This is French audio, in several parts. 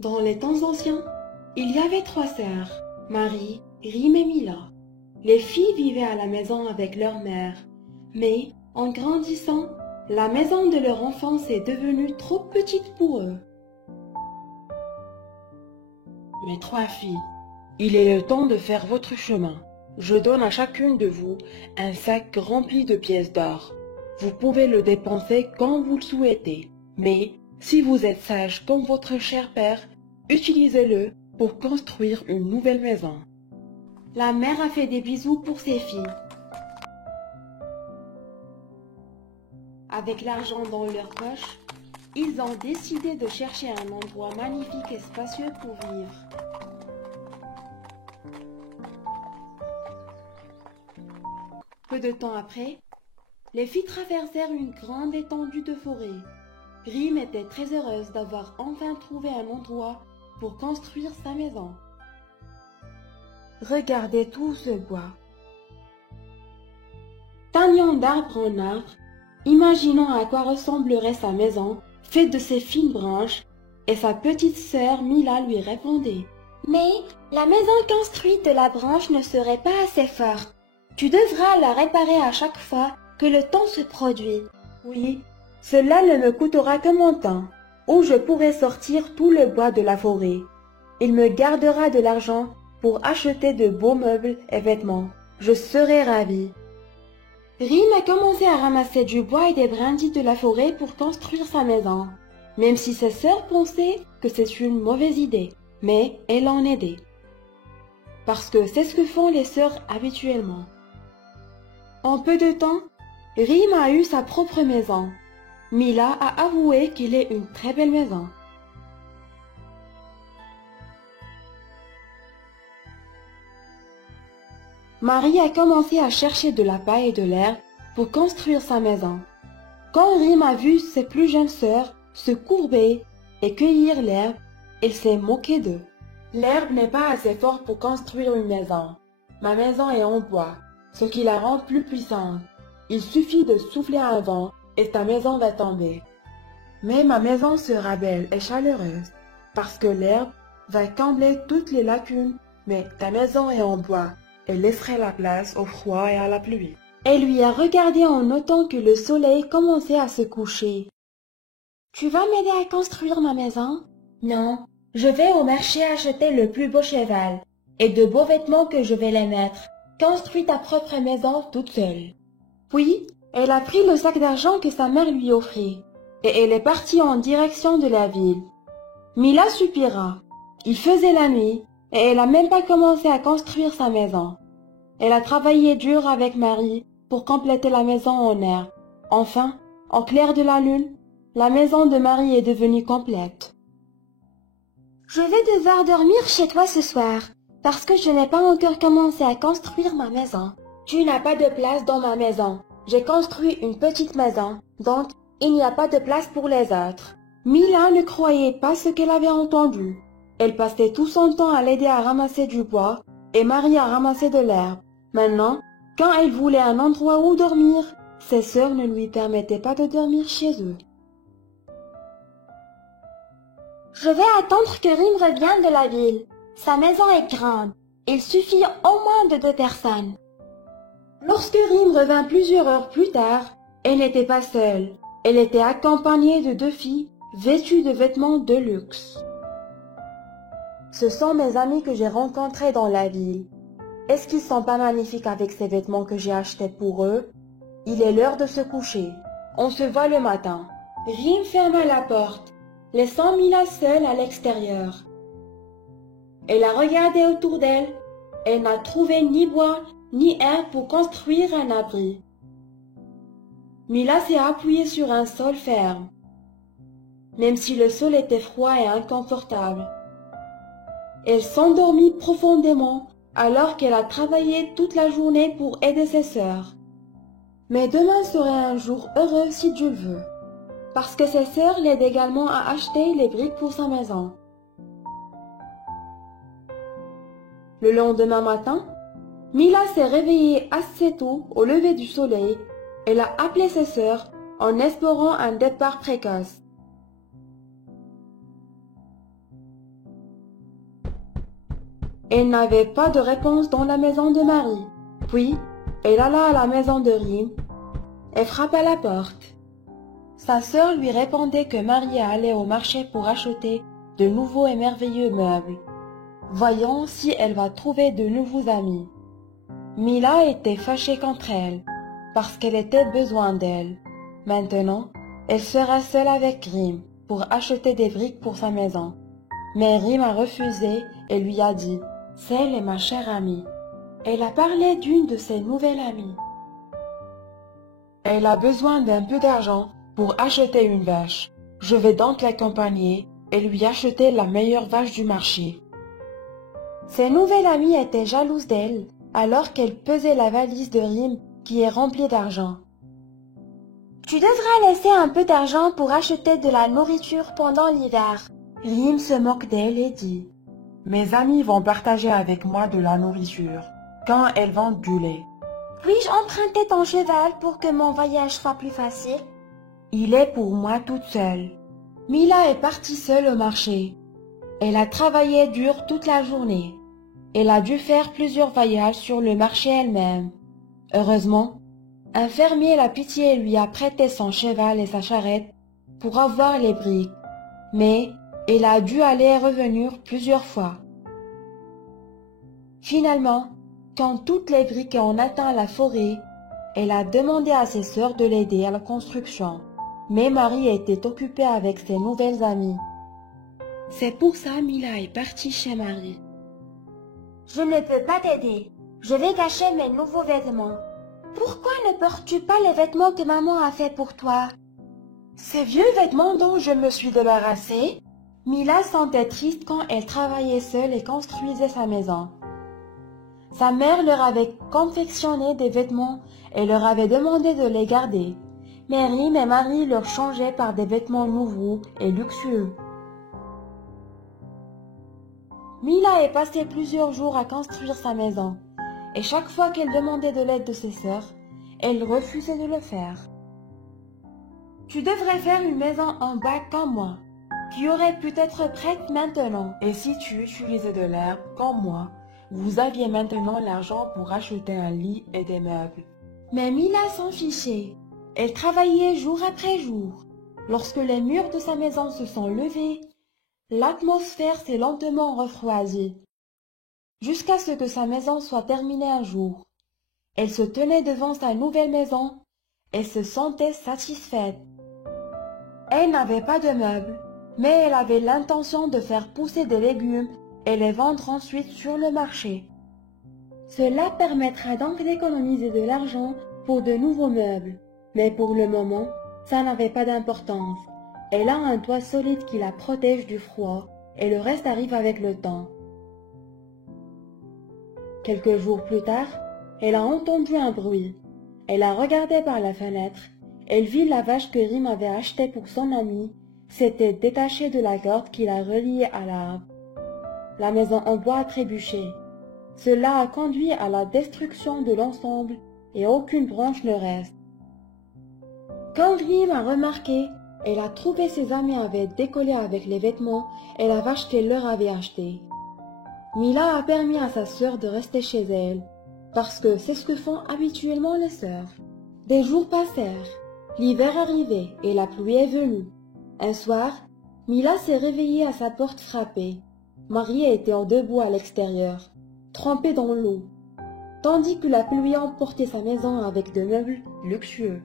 Dans les temps anciens, il y avait 3 sœurs, Marie, Rime et Mila. Les filles vivaient à la maison avec leur mère, mais en grandissant, la maison de leur enfance est devenue trop petite pour eux. Mes 3 filles, il est le temps de faire votre chemin. Je donne à chacune de vous un sac rempli de pièces d'or. Vous pouvez le dépenser quand vous le souhaitez, mais si vous êtes sage comme votre cher père, utilisez-le pour construire une nouvelle maison. La mère a fait des bisous pour ses filles. Avec l'argent dans leur poche, ils ont décidé de chercher un endroit magnifique et spacieux pour vivre. Peu de temps après, les filles traversèrent une grande étendue de forêt. Rime était très heureuse d'avoir enfin trouvé un endroit pour construire sa maison. Regardez tout ce bois. Tagnant d'arbre en arbre, imaginant à quoi ressemblerait sa maison, faite de ces fines branches, et sa petite sœur Mila lui répondait. Mais la maison construite de la branche ne serait pas assez forte. Tu devras la réparer à chaque fois que le temps se produit. Oui, cela ne me coûtera que mon temps, où je pourrai sortir tout le bois de la forêt. Il me gardera de l'argent pour acheter de beaux meubles et vêtements. Je serai ravie. Rime a commencé à ramasser du bois et des brindilles de la forêt pour construire sa maison, même si ses sœurs pensaient que c'est une mauvaise idée, mais elle en aidait. Parce que c'est ce que font les sœurs habituellement. En peu de temps, Rime a eu sa propre maison. Mila a avoué qu'il est une très belle maison. Marie a commencé à chercher de la paille et de l'herbe pour construire sa maison. Quand Rime a vu ses plus jeunes sœurs se courber et cueillir l'herbe, elle s'est moquée d'eux. L'herbe n'est pas assez forte pour construire une maison. Ma maison est en bois, ce qui la rend plus puissante. Il suffit de souffler un vent et ta maison va tomber. Mais ma maison sera belle et chaleureuse, parce que l'herbe va combler toutes les lacunes, mais ta maison est en bois et laisserait la place au froid et à la pluie. Elle lui a regardé en notant que le soleil commençait à se coucher. Tu vas m'aider à construire ma maison? Non, je vais au marché acheter le plus beau cheval et de beaux vêtements que je vais les mettre. Construis ta propre maison toute seule. Puis, elle a pris le sac d'argent que sa mère lui offrait, et elle est partie en direction de la ville. Mila soupira. Il faisait la nuit, et elle n'a même pas commencé à construire sa maison. Elle a travaillé dur avec Marie pour compléter la maison en herbe. Enfin, au clair de la lune, la maison de Marie est devenue complète. Je vais devoir dormir chez toi ce soir, parce que je n'ai pas encore commencé à construire ma maison. Tu n'as pas de place dans ma maison. J'ai construit une petite maison, donc il n'y a pas de place pour les autres. Mila ne croyait pas ce qu'elle avait entendu. Elle passait tout son temps à l'aider à ramasser du bois et Marie à ramasser de l'herbe. Maintenant, quand elle voulait un endroit où dormir, ses sœurs ne lui permettaient pas de dormir chez eux. Je vais attendre que Rime revienne de la ville. Sa maison est grande. Il suffit au moins de 2 personnes. Lorsque Rime revint plusieurs heures plus tard, elle n'était pas seule. Elle était accompagnée de 2 filles vêtues de vêtements de luxe. Ce sont mes amis que j'ai rencontrés dans la ville. Est-ce qu'ils sont pas magnifiques avec ces vêtements que j'ai achetés pour eux? Il est l'heure de se coucher. On se voit le matin. Rime ferma la porte, laissant Mila seule à l'extérieur. Elle a regardé autour d'elle. Elle n'a trouvé ni bois ni herbe pour construire un abri. Mila s'est appuyée sur un sol ferme, même si le sol était froid et inconfortable. Elle s'endormit profondément alors qu'elle a travaillé toute la journée pour aider ses sœurs. Mais demain serait un jour heureux si Dieu le veut, parce que ses sœurs l'aident également à acheter les briques pour sa maison. Le lendemain matin, Mila s'est réveillée assez tôt au lever du soleil. Elle a appelé ses sœurs en espérant un départ précoce. Elle n'avait pas de réponse dans la maison de Marie. Puis, elle alla à la maison de Rime et frappa à la porte. Sa sœur lui répondait que Marie allait au marché pour acheter de nouveaux et merveilleux meubles. Voyons si elle va trouver de nouveaux amis. Mila était fâchée contre elle, parce qu'elle était besoin d'elle. Maintenant, elle sera seule avec Rime pour acheter des briques pour sa maison. Mais Rime a refusé et lui a dit « Celle est ma chère amie. » Elle a parlé d'une de ses nouvelles amies. Elle a besoin d'un peu d'argent pour acheter une vache. Je vais donc l'accompagner et lui acheter la meilleure vache du marché. Ses nouvelles amies étaient jalouses d'elle, alors qu'elle pesait la valise de Rime qui est remplie d'argent. « Tu devras laisser un peu d'argent pour acheter de la nourriture pendant l'hiver. » Rime se moque d'elle et dit « Mes amis vont partager avec moi de la nourriture quand elles vendent du lait. » « Puis-je emprunter ton cheval pour que mon voyage soit plus facile? » « Il est pour moi toute seule. » Mila est partie seule au marché. Elle a travaillé dur toute la journée. Elle a dû faire plusieurs voyages sur le marché elle-même. Heureusement, un fermier la pitié lui a prêté son cheval et sa charrette pour avoir les briques, mais elle a dû aller et revenir plusieurs fois. Finalement, quand toutes les briques ont atteint la forêt, elle a demandé à ses sœurs de l'aider à la construction. Mais Marie était occupée avec ses nouvelles amies. C'est pour ça Mila est partie chez Marie. « Je ne peux pas t'aider. Je vais cacher mes nouveaux vêtements. Pourquoi ne portes-tu pas les vêtements que maman a fait pour toi? » Ces vieux vêtements dont je me suis débarrassée. Mila sentait triste quand elle travaillait seule et construisait sa maison. Sa mère leur avait confectionné des vêtements et leur avait demandé de les garder. Mais Rime et Marie leur changeaient par des vêtements nouveaux et luxueux. Mila est passée plusieurs jours à construire sa maison, et chaque fois qu'elle demandait de l'aide de ses sœurs, elle refusait de le faire. « Tu devrais faire une maison en bac comme moi, qui aurait pu être prête maintenant. Et si tu utilisais de l'herbe comme moi, vous aviez maintenant l'argent pour acheter un lit et des meubles. » Mais Mila s'en fichait. Elle travaillait jour après jour. Lorsque les murs de sa maison se sont levés, l'atmosphère s'est lentement refroidie, jusqu'à ce que sa maison soit terminée un jour. Elle se tenait devant sa nouvelle maison et se sentait satisfaite. Elle n'avait pas de meubles, mais elle avait l'intention de faire pousser des légumes et les vendre ensuite sur le marché. Cela permettra donc d'économiser de l'argent pour de nouveaux meubles. Mais pour le moment, ça n'avait pas d'importance. Elle a un toit solide qui la protège du froid, et le reste arrive avec le temps. Quelques jours plus tard, elle a entendu un bruit. Elle a regardé par la fenêtre. Elle vit la vache que Rime avait achetée pour son ami s'était détachée de la corde qui la reliait à l'arbre. La maison en bois a trébuché. Cela a conduit à la destruction de l'ensemble et aucune branche ne reste. Quand Rime a remarqué, elle a trouvé ses amis avaient décollé avec les vêtements et la vache qu'elle leur avait achetée. Mila a permis à sa sœur de rester chez elle, parce que c'est ce que font habituellement les sœurs. Des jours passèrent, l'hiver arrivait et la pluie est venue. Un soir, Mila s'est réveillée à sa porte frappée. Marie était debout à l'extérieur, trempée dans l'eau, tandis que la pluie emportait sa maison avec de meubles luxueux.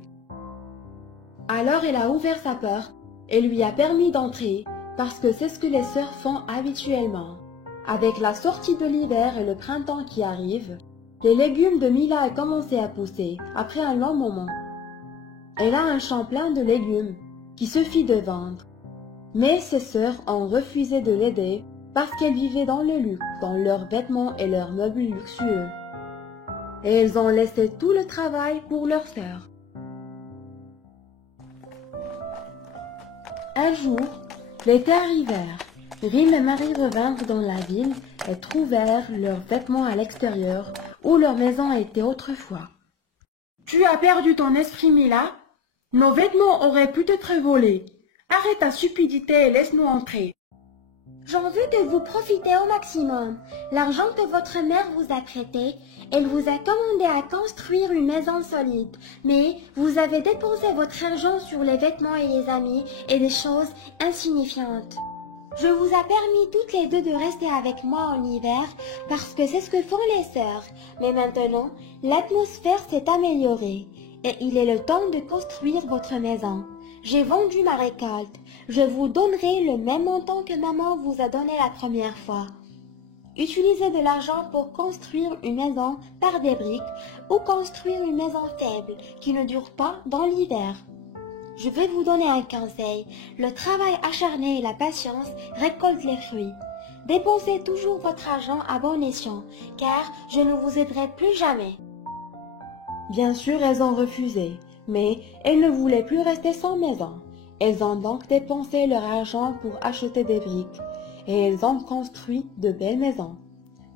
Alors elle a ouvert sa porte et lui a permis d'entrer, parce que c'est ce que les sœurs font habituellement. Avec la sortie de l'hiver et le printemps qui arrive, les légumes de Mila ont commencé à pousser après un long moment. Elle a un champ plein de légumes qui suffit de vendre. Mais ses sœurs ont refusé de l'aider parce qu'elles vivaient dans le luxe, dans leurs vêtements et leurs meubles luxueux. Et elles ont laissé tout le travail pour leurs sœurs. Un jour, l'été arrivèrent. Rime et Marie revinrent dans la ville et trouvèrent leurs vêtements à l'extérieur où leur maison était autrefois. « Tu as perdu ton esprit, Mila ? Nos vêtements auraient pu être volés. Arrête ta stupidité et laisse-nous entrer. J'en veux que vous profitez au maximum. L'argent que votre mère vous a prêté, elle vous a commandé à construire une maison solide. Mais vous avez dépensé votre argent sur les vêtements et les amis et des choses insignifiantes. Je vous ai permis toutes les deux de rester avec moi en hiver parce que c'est ce que font les sœurs. Mais maintenant, l'atmosphère s'est améliorée et il est le temps de construire votre maison. J'ai vendu ma récolte. Je vous donnerai le même montant que maman vous a donné la première fois. Utilisez de l'argent pour construire une maison par des briques ou construire une maison faible qui ne dure pas dans l'hiver. Je vais vous donner un conseil. Le travail acharné et la patience récoltent les fruits. Dépensez toujours votre argent à bon escient, car je ne vous aiderai plus jamais. Bien sûr, elles ont refusé, mais elles ne voulaient plus rester sans maison. Elles ont donc dépensé leur argent pour acheter des briques, et elles ont construit de belles maisons.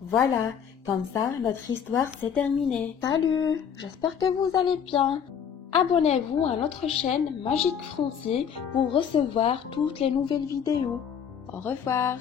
Voilà, comme ça, notre histoire s'est terminée. Salut, j'espère que vous allez bien. Abonnez-vous à notre chaîne Magique Français pour recevoir toutes les nouvelles vidéos. Au revoir.